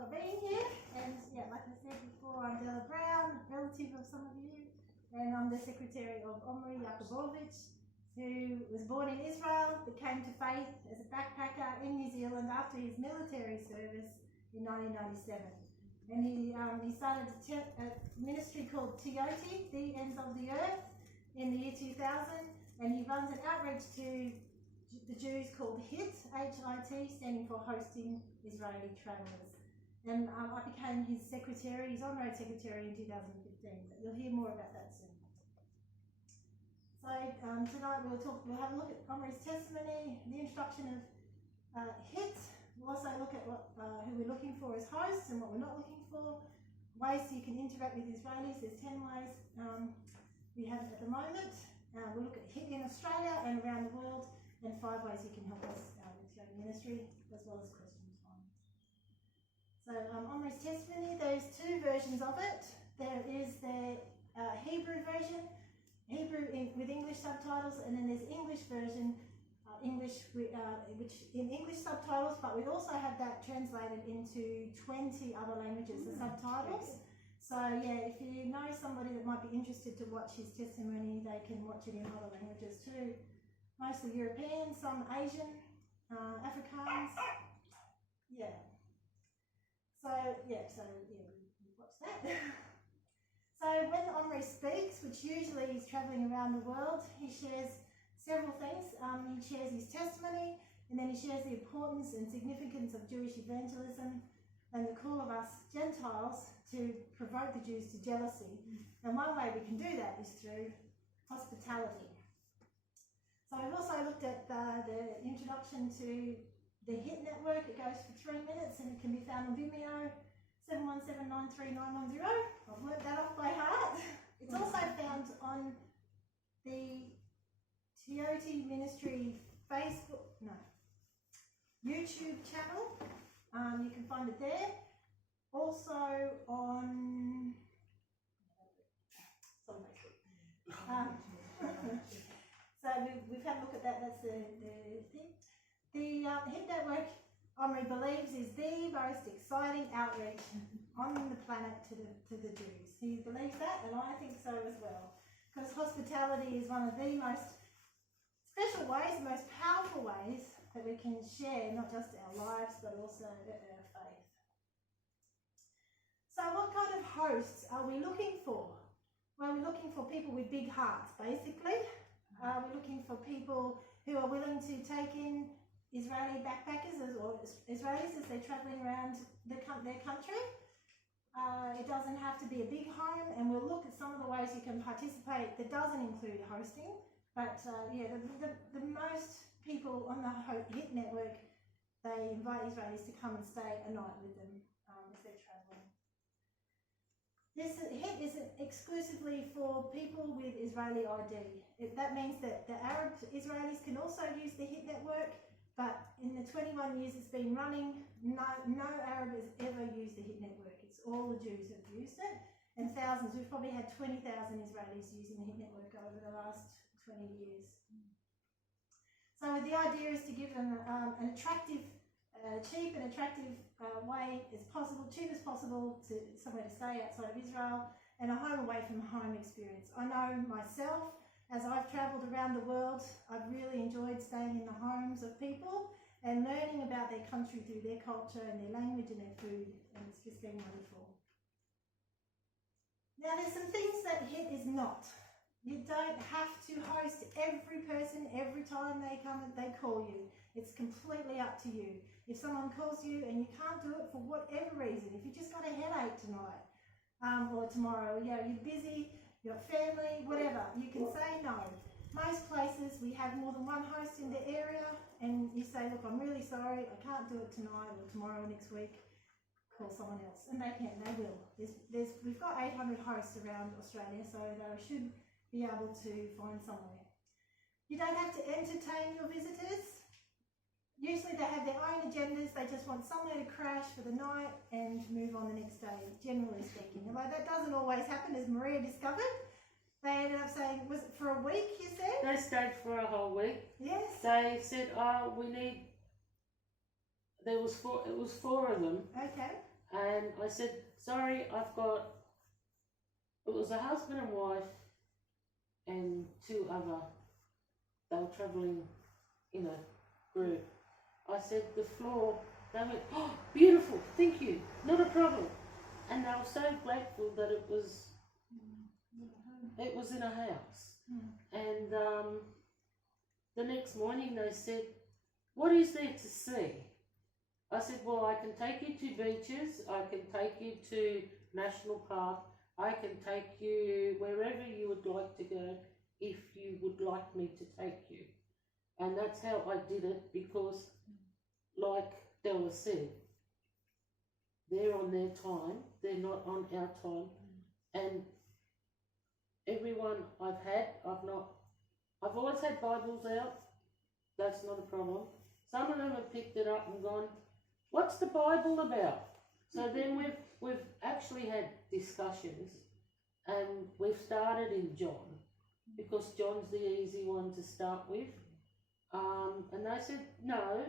for being here. And yeah, like I said before, I'm Della, relative of some of you, and I'm the secretary of Omri Yakubovich, who was born in Israel, but came to faith as a backpacker in New Zealand after his military service in 1997. And he started a ministry called Teoti, the Ends of the Earth, in the year 2000, and he runs an outreach to the Jews called HIT, H-I-T, standing for Hosting Israeli Travellers. And I became his secretary, his honorary secretary in 2015, but you'll hear more about that soon. So tonight we'll have a look at Omri's testimony, the introduction of HIT. We'll also look at who we're looking for as hosts and what we're not looking for, ways you can interact with Israelis. There's 10 ways we have at the moment. We'll look at HIT in Australia and around the world, and 5 ways you can help us with your ministry, as well as question time. So Omri's testimony, there's 2 versions of it. There is the Hebrew version, with English subtitles, and then there's English version, which in English subtitles, but we also have that translated into 20 other languages, the subtitles. So yeah, if you know somebody that might be interested to watch his testimony, they can watch it in other languages too. Mostly European, some Asian, Afrikaans. Yeah. So we watch that. So when Omri speaks, which usually is travelling around the world, he shares several things. He shares his testimony, and then he shares the importance and significance of Jewish evangelism and the call of us Gentiles to provoke the Jews to jealousy. And one way we can do that is through hospitality. So we've also looked at the introduction to the HIT network. It goes for 3 minutes and it can be found on Vimeo, 717939110. I've learnt that off by heart. It's also found on the Teoti Ministry YouTube channel. You can find it there. Also on Facebook. So we've had a look at that. That's the thing. The HIT network, Omri believes, is the most exciting outreach on the planet to the Jews. He believes that, and I think so as well. Because hospitality is one of the most special ways, the most powerful ways that we can share not just our lives but also our faith. So what kind of hosts are we looking for? Well, we're looking for people with big hearts, basically. We're looking for people who are willing to take in Israeli backpackers or Israelis as they're travelling around their country. It doesn't have to be a big home, and we'll look at some of the ways you can participate that doesn't include hosting. But the most people on the HIT network, they invite Israelis to come and stay a night with them if they're travelling. This HIT isn't exclusively for people with Israeli ID. That means that the Arab Israelis can also use the HIT network, but in the 21 years it's been running, no Arab has ever used the HIT network. It's all the Jews have used it, and thousands. We've probably had 20,000 Israelis using the HIT network over the last 20 years. So the idea is to give them an attractive, cheap and attractive way as possible, cheap as possible, to somewhere to stay outside of Israel, and a home away from home experience. I know myself, as I've travelled around the world, I've really enjoyed staying in the homes of people and learning about their country through their culture and their language and their food, and it's just been wonderful. Now there's some things that HIT is not. You don't have to host every person every time they come and they call you. It's completely up to you. If someone calls you and you can't do it for whatever reason, if you just got a headache tonight or tomorrow, you're busy, you've got family, whatever, you can say no. Most places we have more than one host in the area, and you say, look, I'm really sorry, I can't do it tonight or tomorrow or next week. Call someone else, and they can, they will. We've got 800 hosts around Australia, so they should be able to find somewhere. You don't have to entertain your visitors. Usually they have their own agendas, they just want somewhere to crash for the night and move on the next day, generally speaking. Although that doesn't always happen, as Maria discovered. They ended up saying, was it for a week, you said? They stayed for a whole week. Yes. They said, it was 4 of them. Okay. And I said, sorry, it was a husband and wife and two other, they were travelling in a group. I said, the floor, they went, oh, beautiful, thank you, not a problem. And they were so grateful that it was in a house. And the next morning they said, what is there to see? I said, well, I can take you to beaches, I can take you to National Park, I can take you wherever you would like to go if you would like me to take you. And that's how I did it, because like Della said, they're on their time, they're not on our time. And everyone I've always had Bibles out, that's not a problem. Some of them have picked it up and gone, what's the Bible about? So then we've actually had discussions, and we've started in John, because John's the easy one to start with. And they said, no,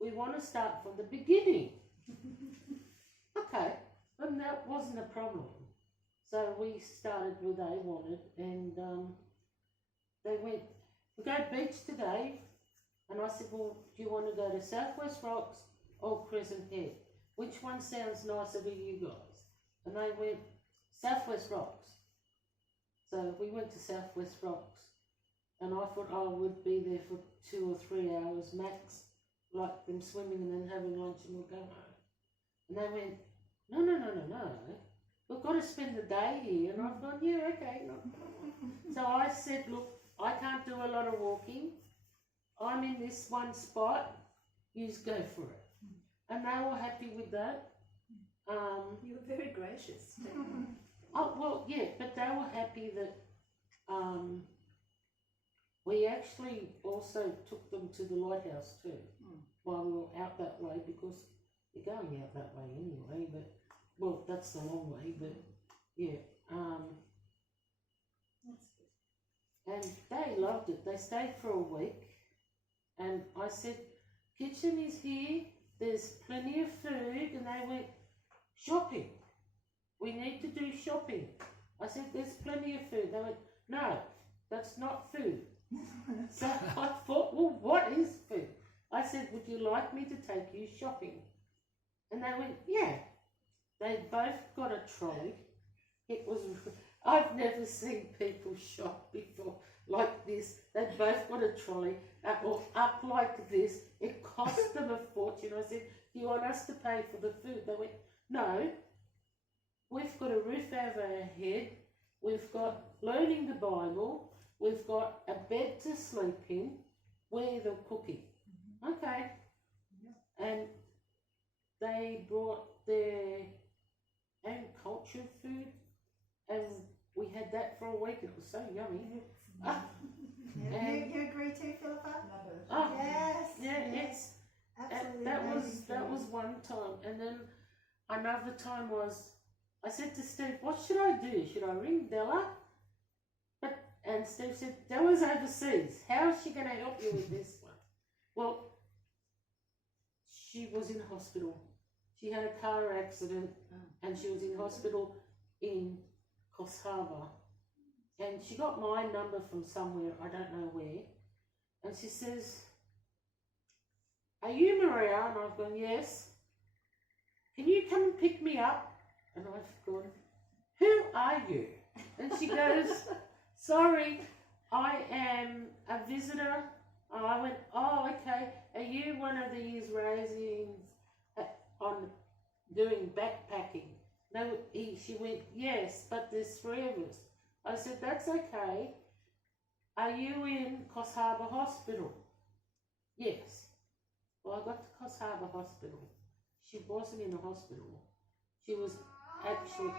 we want to start from the beginning. Okay, and that wasn't a problem. So we started where they wanted, and they went, we go beach today. And I said, well, do you want to go to Southwest Rocks or Crescent Head? Which one sounds nicer to you guys? And they went, Southwest Rocks. So we went to Southwest Rocks. And I thought I would be there for 2 or 3 hours max, like them swimming and then having lunch and we'll go home. And they went, no. We've got to spend the day here. And I've gone, yeah, okay. No. So I said, look, I can't do a lot of walking. I'm in this one spot, you just go for it. And they were happy with that. You were very gracious. Oh, well, yeah, but they were happy that we actually also took them to the lighthouse too, while we were out that way, because you're going out that way anyway, but, well, that's the long way, but, yeah. And they loved it. They stayed for a week. And I said, kitchen is here, there's plenty of food. And they went, shopping. We need to do shopping. I said, there's plenty of food. They went, no, that's not food. So I thought, well, what is food? I said, would you like me to take you shopping? And they went, yeah. They both got a trolley. It was, I've never seen people shop before like this. They both got a trolley up like this. It cost them a fortune. I said, do you want us to pay for the food? They went, no. We've got a roof over our head. We've got learning the Bible. We've got a bed to sleep in. We're the cooking. Okay. And they brought their own culture food, and we had that for a week. It was so yummy. You agree too, Philippa? Oh, yes. Yeah, yes. Absolutely. That was one time, and then another time was, I said to Steve, what should I do? Should I ring Della? And Steve said, Della's overseas. How is she going to help you with this one? Well, she was in hospital. She had a car accident, and she was in hospital in Coffs Harbour. And she got my number from somewhere, I don't know where. And she says, are you Maria? And I've gone, yes. Can you come and pick me up? And I've gone, who are you? And she goes, sorry, I am a visitor. And I went, oh, okay. Are you one of these raisins on doing backpacking? No, she went, yes, but there's 3 of us. I said, that's okay. Are you in Coffs Harbour Hospital? Yes. Well, I got to Coffs Harbour Hospital. She wasn't in the hospital. She was actually,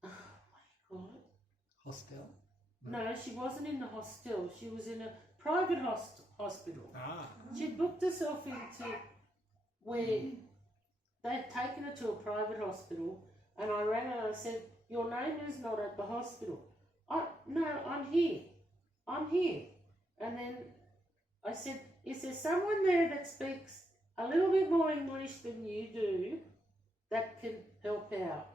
what do you call it? Hostel? No, she wasn't in the hostel. She was in a private hospital. She'd booked herself into where they'd taken her to a private hospital, and I rang her and I said, your name is not at the hospital. No, I'm here. And then I said, is there someone there that speaks a little bit more English than you do that can help out?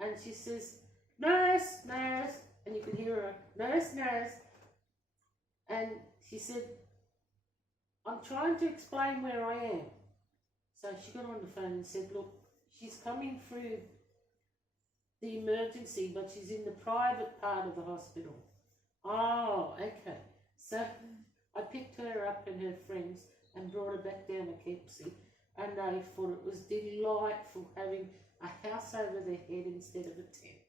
And she says, nurse, nurse, and you can hear her, nurse, nurse. And she said, I'm trying to explain where I am. So she got on the phone and said, look, she's coming through the emergency, but she's in the private part of the hospital. Oh, okay. So I picked her up and her friends and brought her back down to Kempsey, and they thought it was delightful having a house over their head instead of a tent.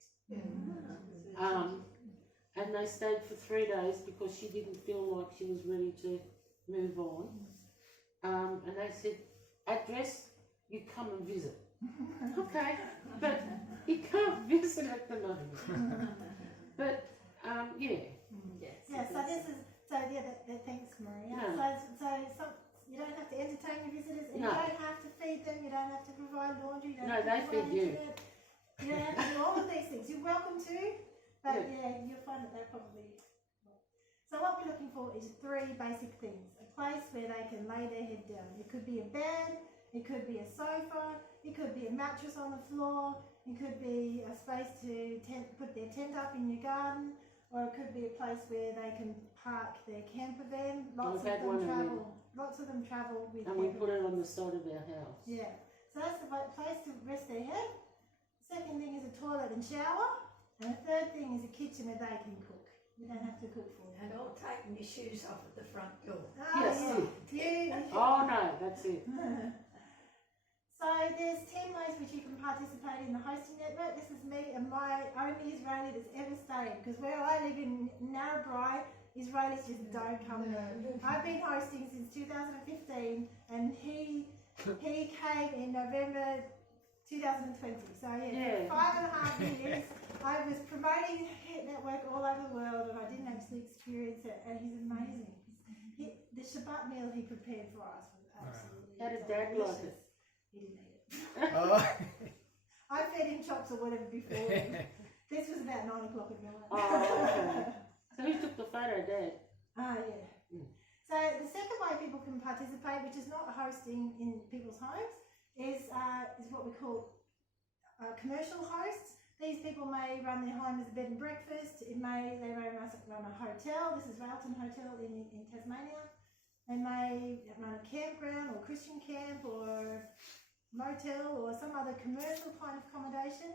And they stayed for 3 days because she didn't feel like she was ready to move on. And they said, address, you come and visit. Okay, but you can't visit at the moment. But yeah. Yeah, so this is, thanks Maria. No. So you don't have to entertain your visitors, and No. you don't have to feed them, you don't have to provide laundry, you don't No, have to they provide feed you. internet. You don't have to do all of these things. You're welcome to, but you'll find that they're probably not. So what we're looking for is 3 basic things. A place where they can lay their head down. It could be a bed, it could be a sofa, it could be a mattress on the floor, it could be a space to put their tent up in your garden, or it could be a place where they can park their camper van. Lots of them travel with And we put it on the side of our house. Yeah, so that's the place to rest their head. Second thing is a toilet and shower, and the third thing is a kitchen where they can cook. You don't have to cook for them. And all taking your shoes off at the front door. Oh, Yes. Oh no, that's it. So there's 10 ways which you can participate in the hosting network. This is me and my only Israeli that's ever stayed, because where I live in Narrabri, Israelis just don't come there. I've been hosting since 2015, and he came in November 2020. So yeah, for 5.5 years I was promoting Hit Network all over the world, and I didn't actually experience it, and he's amazing. The Shabbat meal he prepared for us was absolutely How did Dad like it? He didn't eat it. I fed him chops or whatever before. This was about 9 o'clock at night. Oh, okay. So who took the photo, Dad? Yeah. So the second way people can participate, which is not hosting in people's homes, is what we call commercial hosts. These people may run their home as a bed and breakfast. They may run a hotel. This is Railton Hotel in Tasmania. They may run a campground or Christian camp or motel or some other commercial kind of accommodation.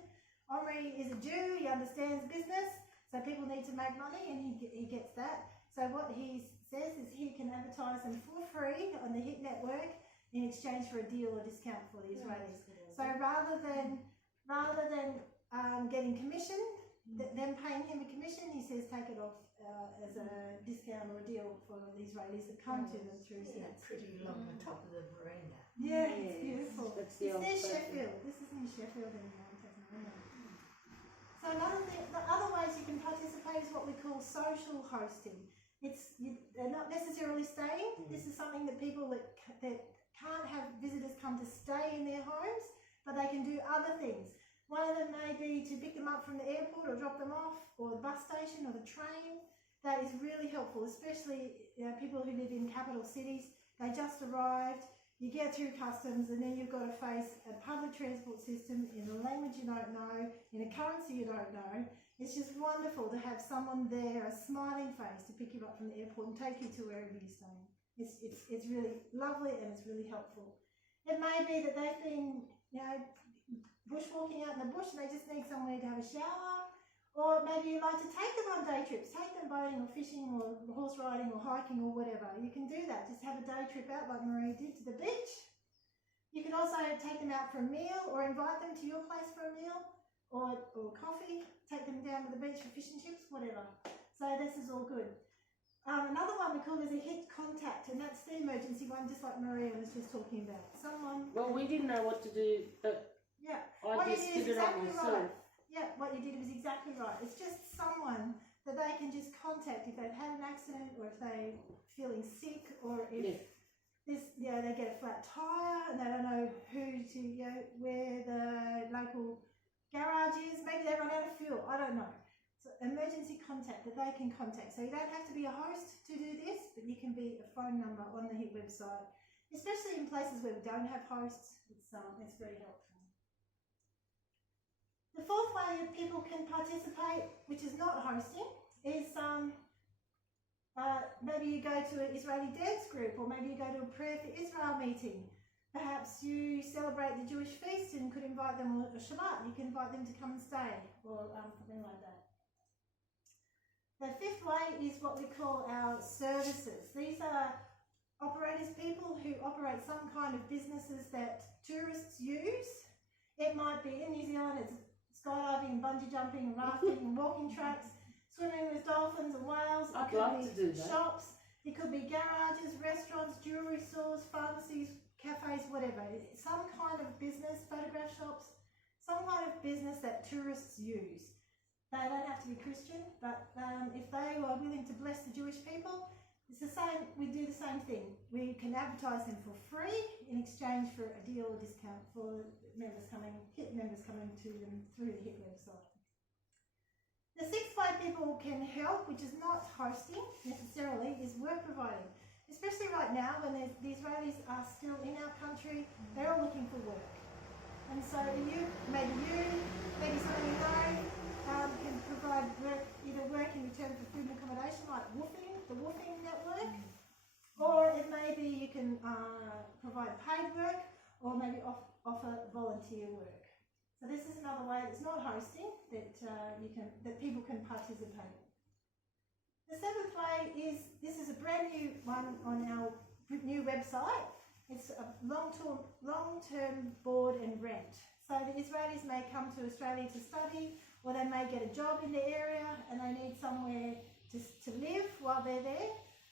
Omri is a Jew, he understands business, so people need to make money, and he gets that. So what he says is he can advertise them for free on the Hit Network in exchange for a deal or discount for the Israelis. So rather than getting commission, them paying him a commission, he says take it off as a discount or a deal for the Israelis that come to them through Hit. Pretty along the top of the veranda. Yeah, it's beautiful. That's It's near Sheffield. This is near Sheffield in Tasmania. So the other ways you can participate is what we call social hosting. They're not necessarily staying. This is something that people that can't have visitors come to stay in their homes, but they can do other things. One of them may be to pick them up from the airport or drop them off, or the bus station or the train. That is really helpful, especially people who live in capital cities. They just arrived, you get through customs, and then you've got to face a public transport system in a language you don't know, in a currency you don't know. It's just wonderful to have someone there, a smiling face, to pick you up from the airport and take you to wherever you're staying. It's really lovely, and it's really helpful. It may be that they've been, bushwalking out in the bush and they just need somewhere to have a shower. Or maybe you like to take them on day trips, take them boating or fishing or horse riding or hiking or whatever. You can do that, just have a day trip out like Maria did to the beach. You can also take them out for a meal or invite them to your place for a meal or coffee, take them down to the beach for fish and chips, whatever. So this is all good. Another one we call is a hit contact, and that's the emergency one, just like Maria was just talking about. Well, we didn't know what to do, but I just did it on myself. Yeah, what you did was exactly right. It's just someone that they can just contact if they've had an accident, or if they're feeling sick, or if they get a flat tire and they don't know where the local garage is. Maybe they run out of fuel. I don't know. emergency contact that they can contact. So you don't have to be a host to do this, but you can be a phone number on the HIT website, especially in places where we don't have hosts. It's very helpful. The fourth way that people can participate, which is not hosting, is maybe you go to an Israeli dance group, or maybe you go to a Prayer for Israel meeting. Perhaps you celebrate the Jewish feast and could invite them, or Shabbat, you can invite them to come and stay, or something like that. The fifth way is what we call our services. These are operators, people who operate some kind of businesses that tourists use. It might be in New Zealand, it's skydiving, bungee jumping, rafting, walking tracks, swimming with dolphins and whales. I'd love to do that. Shops. It could be garages, restaurants, jewellery stores, pharmacies, cafes, whatever. Some kind of business, photograph shops, some kind of business that tourists use. They don't have to be Christian, but if they are willing to bless the Jewish people, it's the same. We do the same thing. We can advertise them for free in exchange for a deal or discount for HIT members coming to them through the HIT website. The sixth way people can help, which is not hosting necessarily, is work providing. Especially right now when the Israelis are still in our country, they're all looking for work. And so maybe someone you know can provide work, either work in return for food and accommodation, like the woofing network, or it may be you can provide paid work, or maybe offer volunteer work. So this is another way that's not hosting that people can participate. The seventh way is, this is a brand new one on our new website. It's a long-term board and rent. So the Israelis may come to Australia to study, or they may get a job in the area and they need somewhere to live while they're there.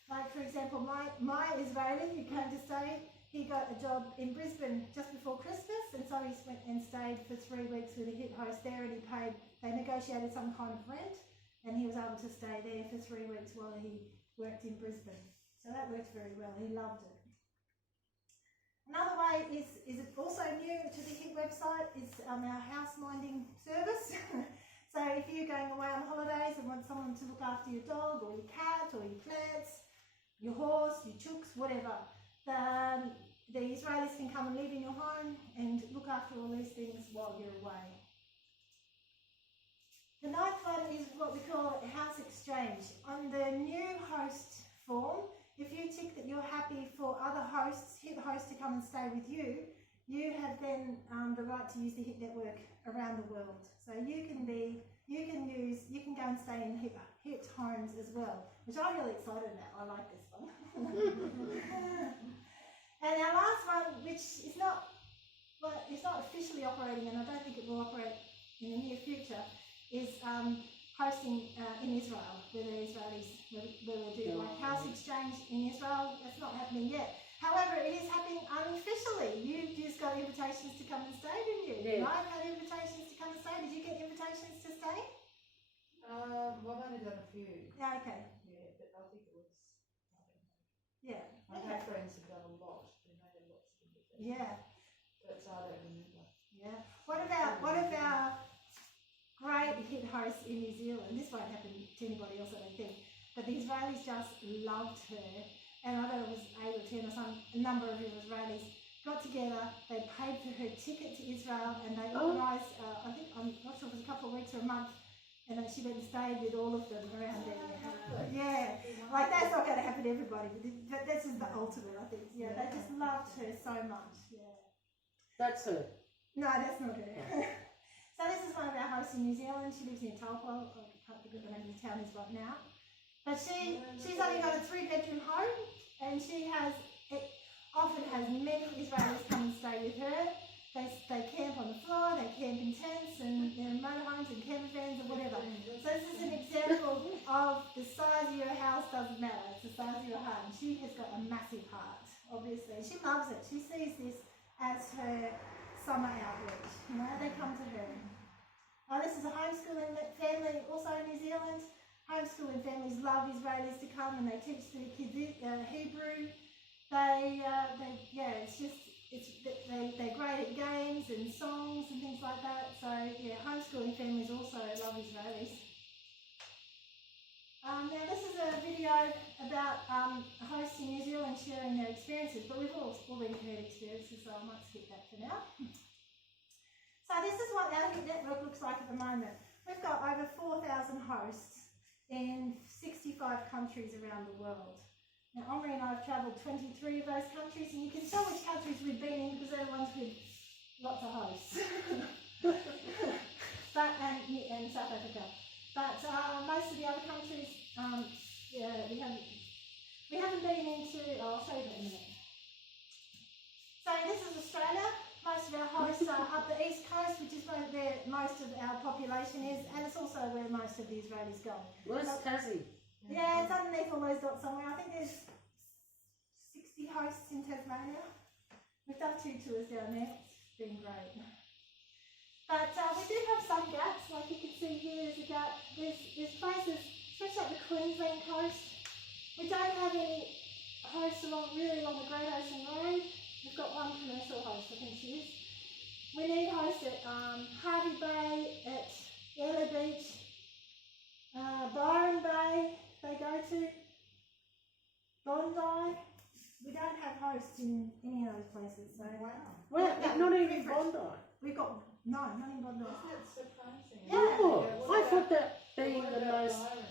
Like, for example, my Israeli who came to stay, he got a job in Brisbane just before Christmas, and so he went and stayed for 3 weeks with a HIT host there, and they negotiated some kind of rent, and he was able to stay there for 3 weeks while he worked in Brisbane. So that worked very well. He loved it. Another way is also new to the HIT website is our house minding service. So if you're going away on holidays and want someone to look after your dog or your cat or your plants, your horse, your chooks, whatever, the Israelis can come and live in your home and look after all these things while you're away. The ninth one is what we call a house exchange. On the new host form, if you tick that you're happy for other hosts, HIT hosts, to come and stay with you, you have then the right to use the HIT network around the world. So you can go and stay in HIT homes as well, which I'm really excited about. I like this one. And our last one, which is not officially operating, and I don't think it will operate in the near future, is hosting in Israel, where we'll do like house exchange in Israel. That's not happening yet. However, it is happening unofficially. You just got invitations to come and stay, didn't you? Yeah. I've had invitations to come and stay. Did you get invitations to stay? Well, I've only done a few. Yeah, okay. Yeah, but I think it was. Yeah. I Okay. have friends who've done a lot. They made lots of invitations. Yeah. But I don't remember. Yeah. What about great HIT hosts in New Zealand? This won't happen to anybody else, I don't think. But the Israelis just loved her. And I don't know, it was 8 or 10 or a number of Israelis got together, they paid for her ticket to Israel, and they organised, I'm not sure if it was a couple of weeks or a month, and then she went and stayed with all of them around there. Yeah, like that's not going to happen to everybody, but this is the ultimate, I think. Yeah, they just loved her so much. Yeah. That's her. No, that's not her. So this is one of our hosts in New Zealand. She lives near Taupo. I can't think of the name of the town is right now. But she's only got a 3-bedroom home, and she often has many Israelis come and stay with her. They camp on the floor, they camp in tents and motorhomes and camper vans and whatever. So this is an example of the size of your house doesn't matter, it's the size of your heart. And she has got a massive heart, obviously. She loves it. She sees this as her summer outreach. You know, they come to her. This is a homeschooling family also in New Zealand. Homeschooling families love Israelis to come, and they teach the kids Hebrew. They're great at games and songs and things like that. So yeah, homeschooling families also love Israelis. Now this is a video about hosts in New Zealand sharing their experiences, but we've all already heard experiences, so I might skip that for now. So this is what our network looks like at the moment. We've got over 4,000 hosts in 65 countries around the world. Now Omri and I have travelled 23 of those countries, and you can tell which countries we've been in because they're the ones with lots of hosts. and South Africa. But most of the other countries, yeah, we haven't been into. I'll show you that in a minute. So this is Australia. Most of our hosts are up the east coast, which is where most of our population is, and it's also where most of the Israelis go. Where's Tassie? Yeah, it's underneath all those dots somewhere. I think there's 60 hosts in Tasmania. We've done 2 tours down there. It's been great. But we do have some gaps, like you can see here, there's a gap. There's places, especially up the Queensland coast, we don't have any hosts really along the Great Ocean Road. We've got one commercial host, I think she is. We need hosts at Harvey Bay, at Della Beach, Byron Bay, they go to, Bondi. We don't have hosts in any of those places, so Wow. Well, Yeah, not even different. Bondi. we've got not in Bondi. Isn't it surprising? Yeah. Oh, What I thought that about- being what the about most. Byron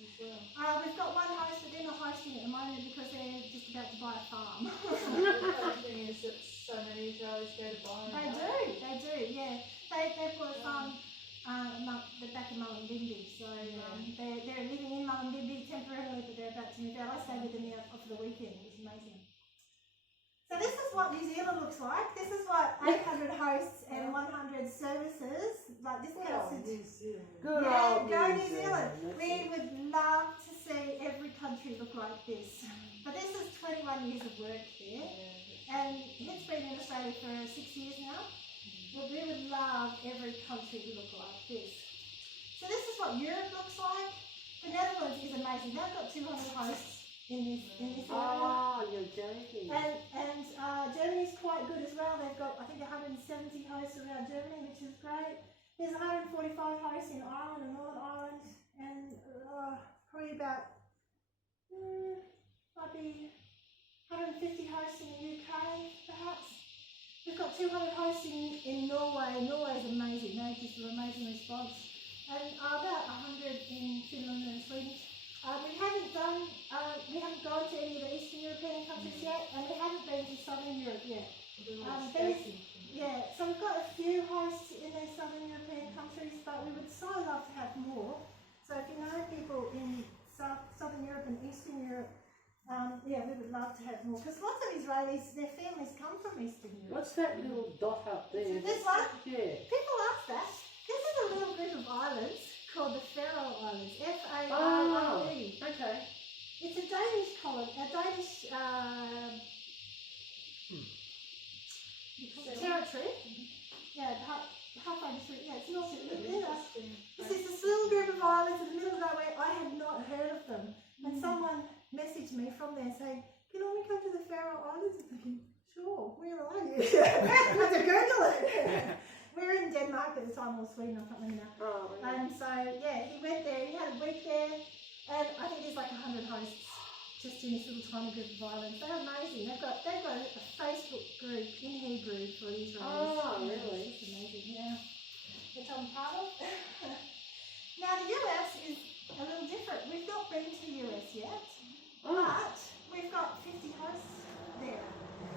as well? We've got one host, but they're not hosting at the moment because they're just about to buy a farm. The funny thing is that so many Israelis go to Byron. They do, yeah. They've got a farm back in Mullumbimby, so they're living in Mullumbimby temporarily, but they're about to move out. I stayed with them here for the weekend. It was amazing. So this is what New Zealand looks like. This is what 800 hosts and 100 services. Like this counts as New Zealand. Good yeah, old go New New Zealand. That's We it. would love to see every country look like this. But this is 21 years of work here, and it's been in Australia for 6 years now. But we would love every country to look like this. So this is what Europe looks like. The Netherlands is amazing. They've got 200 hosts in this area. Oh, you're joking. And Germany's quite good as well. They've got, I think, 170 hosts around Germany, which is great. There's 145 hosts in Ireland and Northern Ireland, and probably about, might be 150 hosts in the UK, perhaps. We've got 200 hosts in Norway. Norway is amazing. They just do an amazing response. And about 100 in Finland and Sweden. We haven't gone to any of the Eastern European countries yet, and we haven't been to Southern Europe yet. So we've got a few hosts in these Southern European countries, but we would so love to have more. So if you know people in Southern Europe and Eastern Europe, we would love to have more. Because lots of Israelis, their families come from Eastern Europe. What's that little dot up there? This one? Yeah. People ask that. This is a little group of islands called the Faroe Islands. Faroe. Oh, okay. It's a Danish colony, a Danish territory. Yeah, halfway between. Yeah, it's not. This is this little group of islands in the middle of nowhere. I had not heard of them, and someone messaged me from there saying, "Can we come to the Faroe Islands?" I'm thinking, "Sure, where are you?" I had to Google it. We were in Denmark at the time, or Sweden, I can't remember now. Oh, yeah. And so, yeah, he went there, he had a week there, and I think there's like 100 hosts just in this little tiny group of islands. They're amazing. They've got a Facebook group in Hebrew for Israelis. Oh, really? It's amazing, yeah. Which I'm part of. Now, the US is a little different. We've not been to the US yet, but we've got 50 hosts there.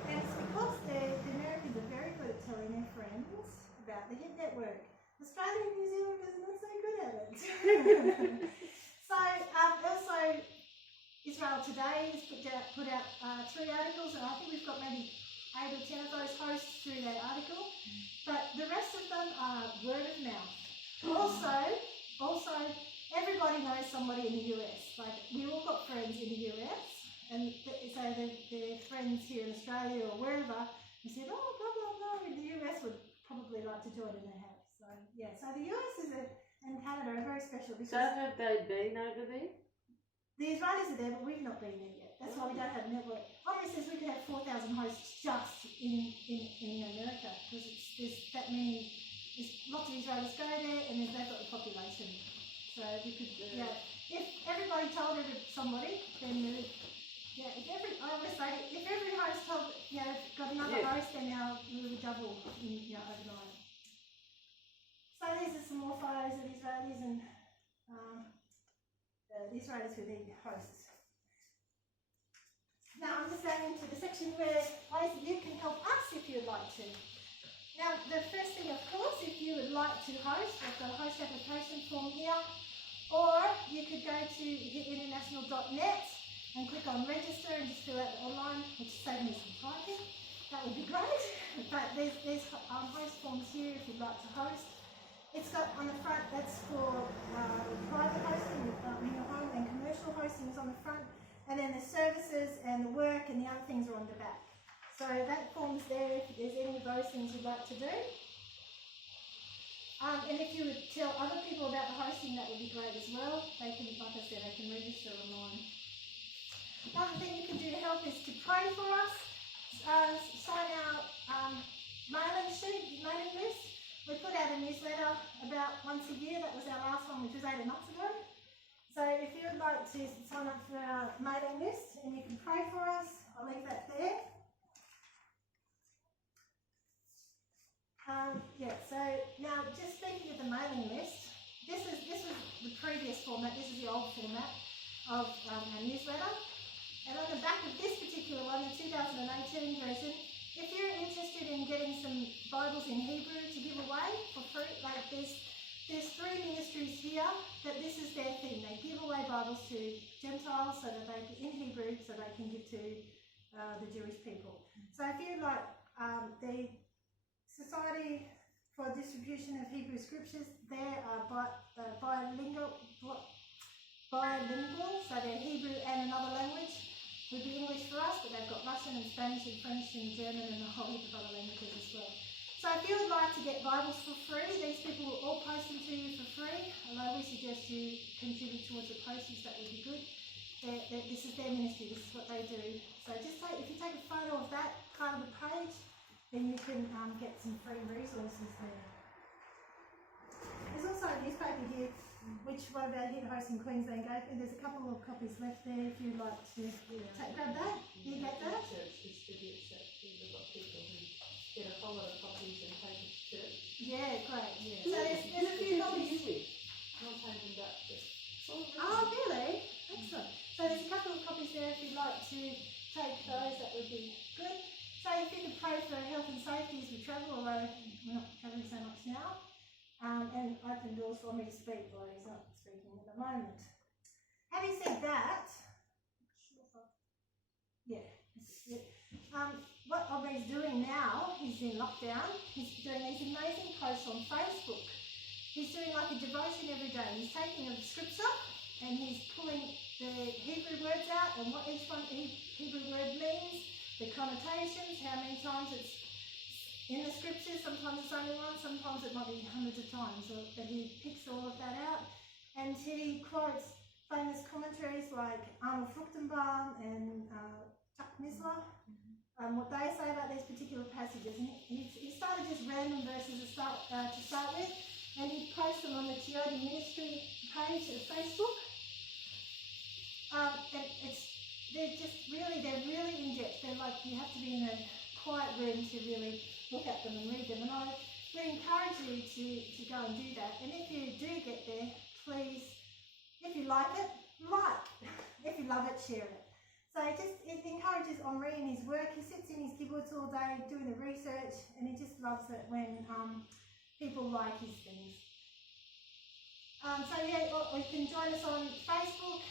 And it's because the Americans are very good at telling their friends about the HIT network. Australia and New Zealand is not so good at it. So also Israel Today has put out 3 articles, and I think we've got maybe 8 or 10 of those hosts through that article. But the rest of them are word of mouth. Also, everybody knows somebody in the US. Like we all got friends in the US, and so they're friends here in Australia or wherever. We said, oh, blah blah blah. The US would probably like to join, and they have. So yeah, so the US and Canada are very special because So have they been over there? the Israelis are there, but we've not been there yet. That's why we don't have a network. Omri says we could have 4,000 hosts just in America because there's that many. There's lots of Israelis go there, and they've got the population. So we could, if everybody told somebody, then I always say, if every host told, got another host, then we would double overnight. So these are some more photos of Israelis and the Israelis with the hosts. Now I'm just going into the section where ways that you can help us if you'd like to. Now the first thing, of course, if you would like to host, I've got a host application form here, or you could go to hitinternational.net and click on register and just fill out the online, which saves me some typing. That would be great. But there's host forms here if you'd like to host. It's got on the front, that's for private hosting in your home, and commercial hosting is on the front, and then the services and the work and the other things are on the back. So that form's there if there's any of those things you'd like to do. And if you would tell other people about the hosting, that would be great as well. They can, like I said, they can register online. Another thing you can do to help is to pray for us. Sign our mailing list. We put out a newsletter about once a year. That was our last one, which was 8 months ago. So if you would like to sign up for our mailing list and you can pray for us, I'll leave that there. So now just speaking of the mailing list, this was the previous format. This is the old format of our newsletter. And on the back of this particular one, the 2018 version, if you're interested in getting some Bibles in Hebrew to give away for free, like there's 3 ministries here that this is their thing. They give away Bibles to Gentiles so that in Hebrew so they can give to the Jewish people. So if you'd like the Society for Distribution of Hebrew Scriptures, they are bilingual, so they're Hebrew and another language. Would be English for us, but they've got Russian and Spanish and French and German and a whole heap of other languages as well. So if you would like to get Bibles for free, these people will all post them to you for free, although we suggest you contribute towards the postage, that would be good. This is their ministry, this is what they do. So just if you take a photo of that part of the page, then you can get some free resources there. There's also a newspaper here, which one of our head hosts in Queensland gave me. There's a couple of copies left there if you'd like to grab that. You get that? Church distributes it. We've got people who get a whole lot of copies and take it to church. Yeah, great. Yeah. So there's a few copies. Northampton Baptist. Oh, really? Excellent. So there's a couple of copies there if you'd like to take those, that would be good. So if you could pray for health and safety as we travel, although we're not travelling so much now. And open doors for me to speak while he's not speaking at the moment. Having said that, what Aubrey's doing now, he's in lockdown, he's doing these amazing posts on Facebook. He's doing like a devotion every day. He's taking a scripture and he's pulling the Hebrew words out and what each one Hebrew word means, the connotations, how many times it's in the scriptures. Sometimes it's only one, sometimes it might be hundreds of times, but he picks all of that out. And he quotes famous commentaries like Arnold Fruchtenbaum and Chuck Missler, what they say about these particular passages. And he started just random verses to start with, and he posts them on the Chiodi Ministry page of Facebook. And they're really in-depth. They're like, you have to be in a quiet room to really look at them and read them, and I would encourage you to go and do that. And if you do get there, please, if you like it, if you love it, share it. So it encourages Omri in his work. He sits in his kibbutz all day doing the research, and he just loves it when people like his things. Or you can join us on Facebook.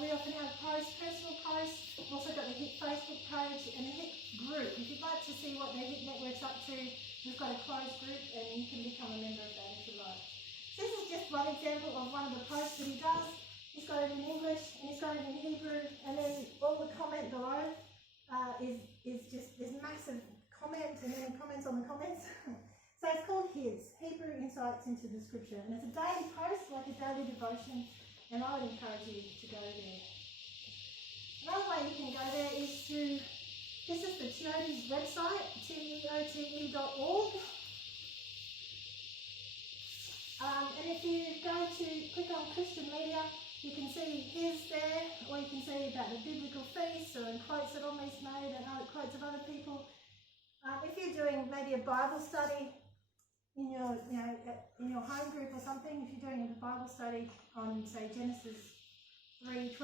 We often have personal posts. We've also got the HIT Facebook page and the HIT group. If you'd like to see what the HIT network's up to, we've got a closed group and you can become a member of that if you like. So this is just one example of one of the posts that he does. He's got it in English and he's got it in Hebrew, and then all the comment below is just this massive comment and then comments on the comments. So it's called Hebrew Insights into the Scripture, and it's a daily post, like a daily devotion. And I would encourage you to go there. Another way you can go there is this is the Chiodi's website, teote.org. And if you click on Christian media, You can see his there, or you can see about the biblical feasts or quotes that Omri's made and other quotes of other people. If you're doing maybe a Bible study in your, in your home group or something, if you're doing a Bible study on, say, Genesis 3:27,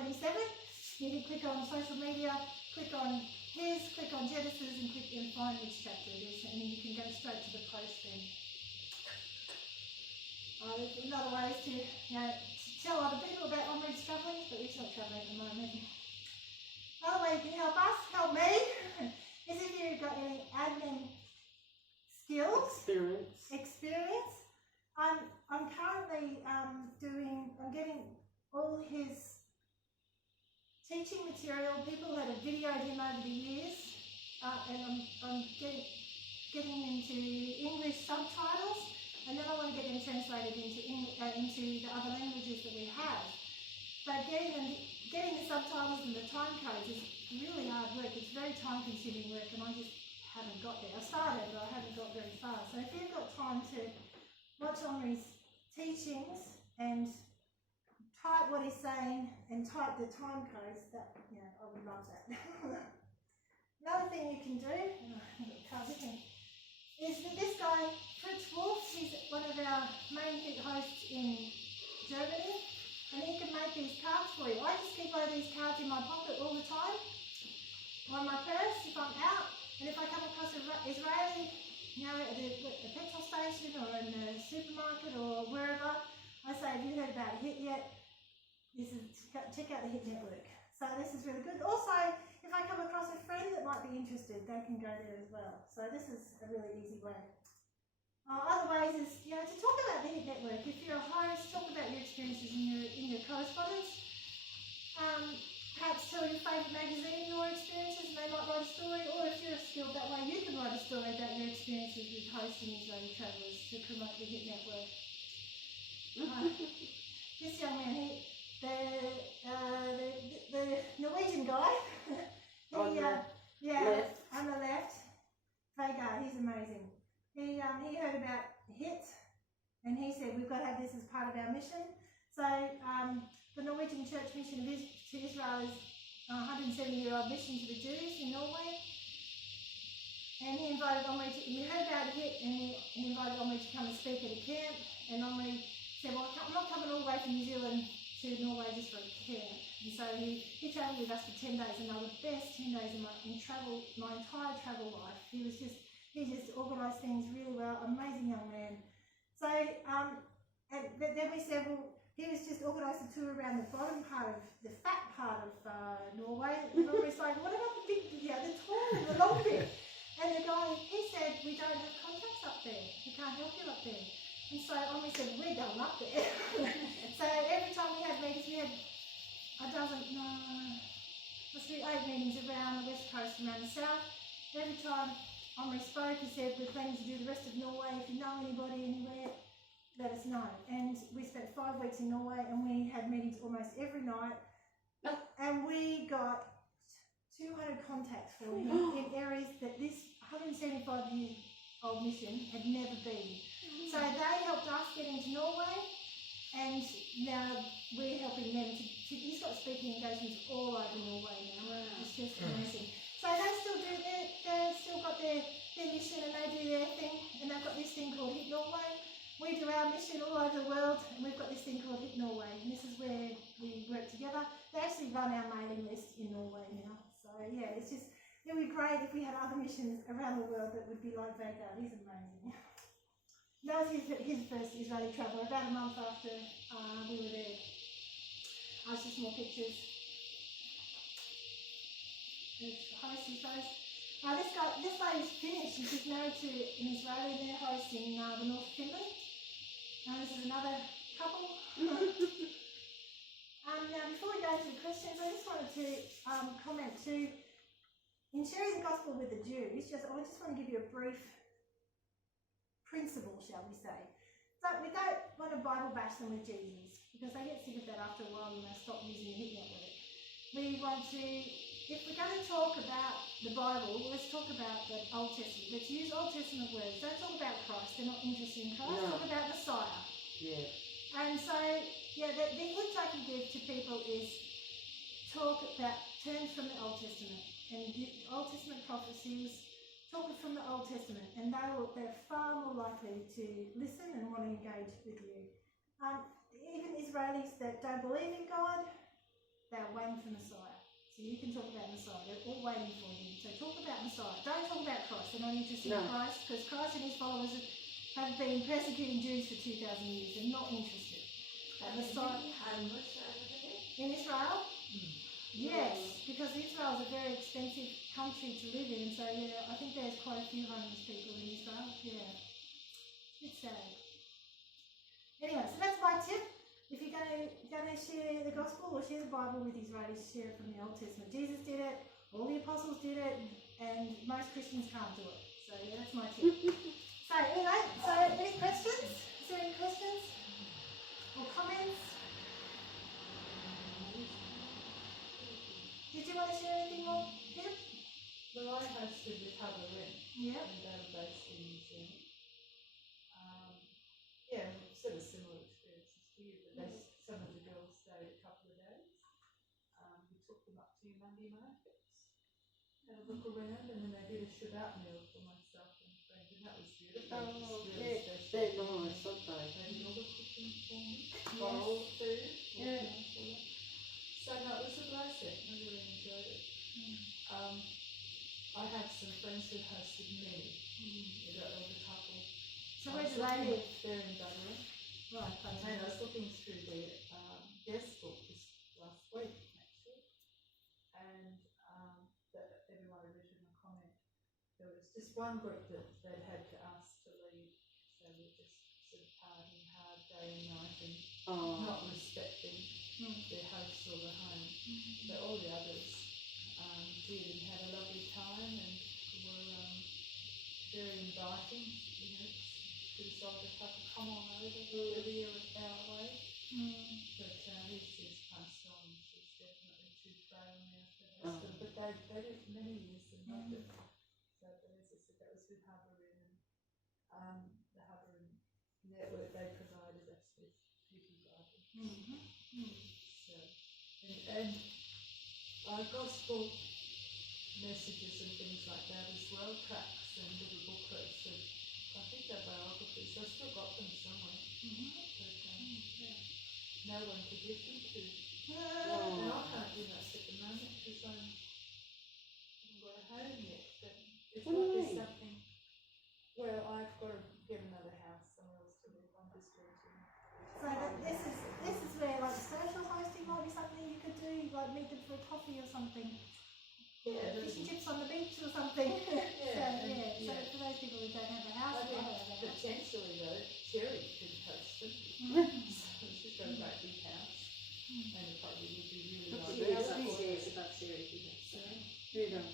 you can click on social media, click on his, click on Genesis, and click and find which chapter it is, and you can go straight to the post then. Another way is to, tell other people about Omri's travelling, but he's not travelling at the moment. Another way you can help us, help me, is if you've got any admin skills, experience. I'm currently I'm getting all his teaching material, people that have videoed him over the years, and I'm getting into English subtitles, and then I want to get them translated into the other languages that we have. But getting the subtitles and the time codes is really hard work. It's very time-consuming work, and I just haven't got there. I started, but I haven't got very far. So if you've got time to watch Omri's teachings and type what he's saying and type the time codes, that I would love that. Another thing you can do, is that this guy, Fritz Wolf, he's one of our main hit hosts in Germany, and he can make these cards for you. I just keep all these cards in my pocket all the time, on my purse if I'm out, and if I come across an Israeli, at the petrol station or in the supermarket or wherever, I say, have you heard about HIT yet? Check out the HIT network. So this is really good. Also, if I come across a friend that might be interested, they can go there as well. So this is a really easy way. Other ways is, to talk about the HIT network. If you're a host, talk about your experiences in your correspondence. Perhaps tell your favourite magazine your experiences, and they might write a story. Or if you're skilled that way, you can write a story about your experiences with hosting Israeli travellers to promote the HIT network. This young man, the Norwegian guy, on the left, Vegard, he's amazing. He heard about HIT, and he said we've got to have this as part of our mission. So the Norwegian Church mission to Israel is a 170-year-old mission to the Jews in Norway. And he invited Omri he heard about HIT, and he invited Omri to come and speak at a camp. And Omri said, well, I'm not coming all the way from New Zealand to Norway just for a camp. And so he travelled with us for 10 days, and they were the best 10 days my entire travel life. He just organised things really well, amazing young man. So, and then we said, well, he was just organised a tour around the bottom part of, the fat part of Norway. And Omri's like, what about the big, the tall, the long bit? And the guy, he said, we don't have contacts up there. We can't help you up there. And so Omri said, we're going up there. So every time we had meetings, we had must be 8 meetings around the west coast and around the south. Every time Omri spoke, he said, we're planning to do the rest of Norway. If you know anybody anywhere, let us know. And we spent 5 weeks in Norway, and we had meetings almost every night. And we got 200 contacts for him in areas that this 175-year-old mission had never been. So they helped us get into Norway, and now we're helping them to he's got speaking engagements all over Norway now. Wow. It's just amazing. So they still do they've still got their mission, and they do their thing, and they've got this thing called HIT Norway. We do our mission all over the world, and we've got this thing called HIT Norway, and this is where we work together. They actually run our mailing list in Norway now. So yeah, it would be great if we had other missions around the world that would be like Vegard. He's amazing. That was his first Israeli travel, about a month after we were there. I'll show some more pictures. There's hosting face. This lady's Finnish. She's married to an Israeli, and they're hosting the North of Finland. This is another couple. Now, before we go into the questions, I just wanted to comment too. In sharing the gospel with the Jews, I just want to give you a brief principle, shall we say. So we don't want to Bible bash them with Jesus, because they get sick of that after a while and they stop using the HIT network. We want to, if we're going to talk about the Bible, let's talk about the Old Testament. Let's use Old Testament words. Don't talk about Christ. They're not interested in Christ. No. Talk about Messiah. Yeah. And so, yeah, the hint I can give to people is talk about, turn from the Old Testament and Old Testament prophecies, talk from the Old Testament, and they're far more likely to listen and want to engage with you. Even Israelis that don't believe in God, they're waiting for Messiah. So you can talk about Messiah. They're all waiting for him. So talk about Messiah. Don't talk about Christ. They're not interested in Christ, because Christ and his followers have been persecuting Jews for 2,000 years. They're not interested. Messiah Homeless over there? in Israel? Yes, because Israel is a very expensive country to live in. So yeah, I think there's quite a few homeless people in Israel. Yeah, it's sad. Anyway, so that's my tip. If you're going to share the gospel or share the Bible with Israelis, share it from the Old Testament. Jesus did it, all the apostles did it, and most Christians can't do it. So yeah, that's my tip. So anyway, any questions? Is there any questions or comments? Did you want to share anything more, Kim? Well, I hosted with Macquarie. Yeah. And they were based in New Zealand. Yeah, sort of similar experiences to you, but some of the girls stayed a couple of days. We took them up to Monday markets, had a look around, and then they did a Shabbat meal for myself and a friend, and that was beautiful. Oh, really they're special. nice, aren't they? They did all the cooking for me, Yes. all the food. Yeah. So no, it was a blessing. I really enjoyed it. I have some friends who hosted many. They got older couple. So where do they live? They're in Della. Right, And I was looking through their guest book this last week, actually, and everyone had written a comment. There was just one group that they'd had to ask to leave, so we're just sort of partying hard day and night and not respecting their hosts or the home. But all the others did and had a lovely time and were very inviting, you know, to the older couple, come on over, we're our way. But he's since passed on, she's definitely too frail now for her husband. But they did for many years and loved it. So, but as I said, that was with Macquarie, and the Macquarie network, they provided us with people Bible. So, and gospel messages and things like that as well, tracts and little booklets, and I think they're biographies. I still got them somewhere, but no one to give them to. And I can't do much at the moment because I haven't got a home yet. But it's like there's something. Well, I've got to get another house somewhere else to live. I'm just renting. So this is where like social hosting might be something you could do, like meet them for a coffee or something. Yeah, fish and chips on the beach or something. So for those people who don't have a house, I think they don't have a house. potentially though, Cherry could host them. So she's got a great big house, and it probably would be really nice. Who does?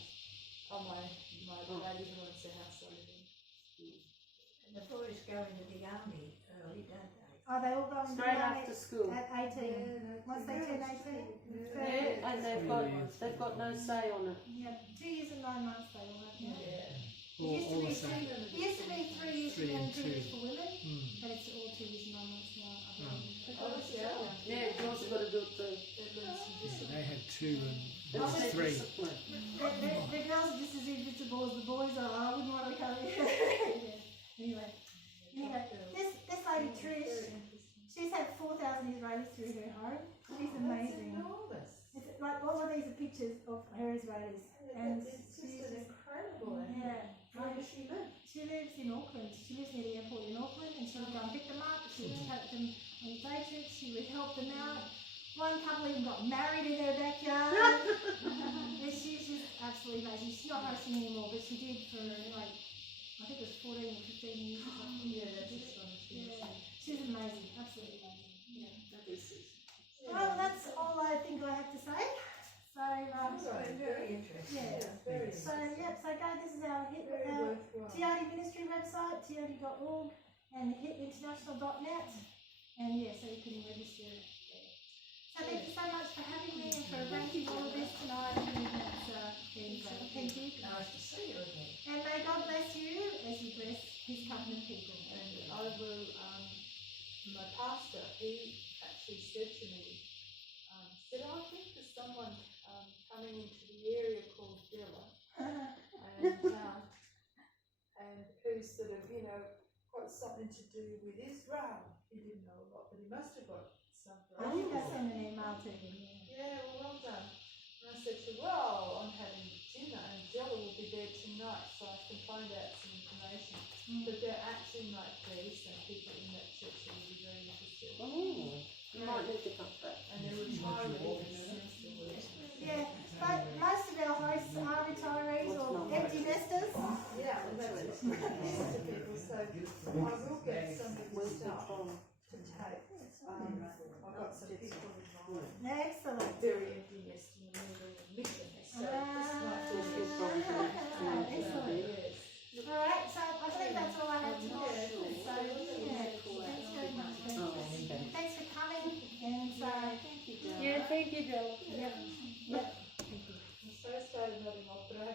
Oh, my lady who owns the house I live in. And the boys go into the army early, don't they? Oh, they all go into Straight the army after school. at 18. Once they turn 18. Yeah, and they've got no say on it. Yeah, 2 years and 9 months they all have now. Yeah. It Or used the to be 3 years for 3 men, and 2 years 2. for women, but it's all 2 years and 9 months now. I believe. Oh, yeah. Yeah, girls have got to do it too. They had 2 and It's just 3. discipline. The girls are just as invincible as the boys are. I wouldn't want to come here. Anyway, this lady Trish, she's had 4,000 Israelis through her home. She's amazing. It's like all of these are pictures of her Israelis, and It's she's just just incredible. yeah. Where does she live? She lives in Auckland. She lives near the airport in Auckland, and she would go and pick them up. She would take them on day trips. She would help them out. One couple even got married in her backyard. And she's just absolutely amazing. She's not hosting anymore, but she did for like I think it was 14 or 15 years or something. Yeah, that's astonishing. Yeah, she's amazing. Absolutely amazing. Yeah. That is. Well, that's all I think I have to say. So Very interesting. yeah. Very So so guys, this is our worthwhile. TRD Ministry website, trd.org, and hitinternational.net, and so you can register there. So thank you so much for having me and for arranging all of this tonight. I think that's been great. Thank you. Nice to see you again. And may God bless you as you bless His covenant people. And I will, my pastor, he something to do with Israel. He didn't know a lot, but he must have got some. I think I sent an email to him. Yeah, well done. And I said to her, well, I'm having dinner and Della will be there tonight, so I can find out some information. But there actually might be some people in that church that will be very interested. Oh, you might need to come back. And they're retirees. Yeah, but most of our hosts are retirees or empty nesters. Yeah, well, that's what happens to people. So I will get some of the stuff to take. I've got some people in mind. Excellent. Very empty nesters.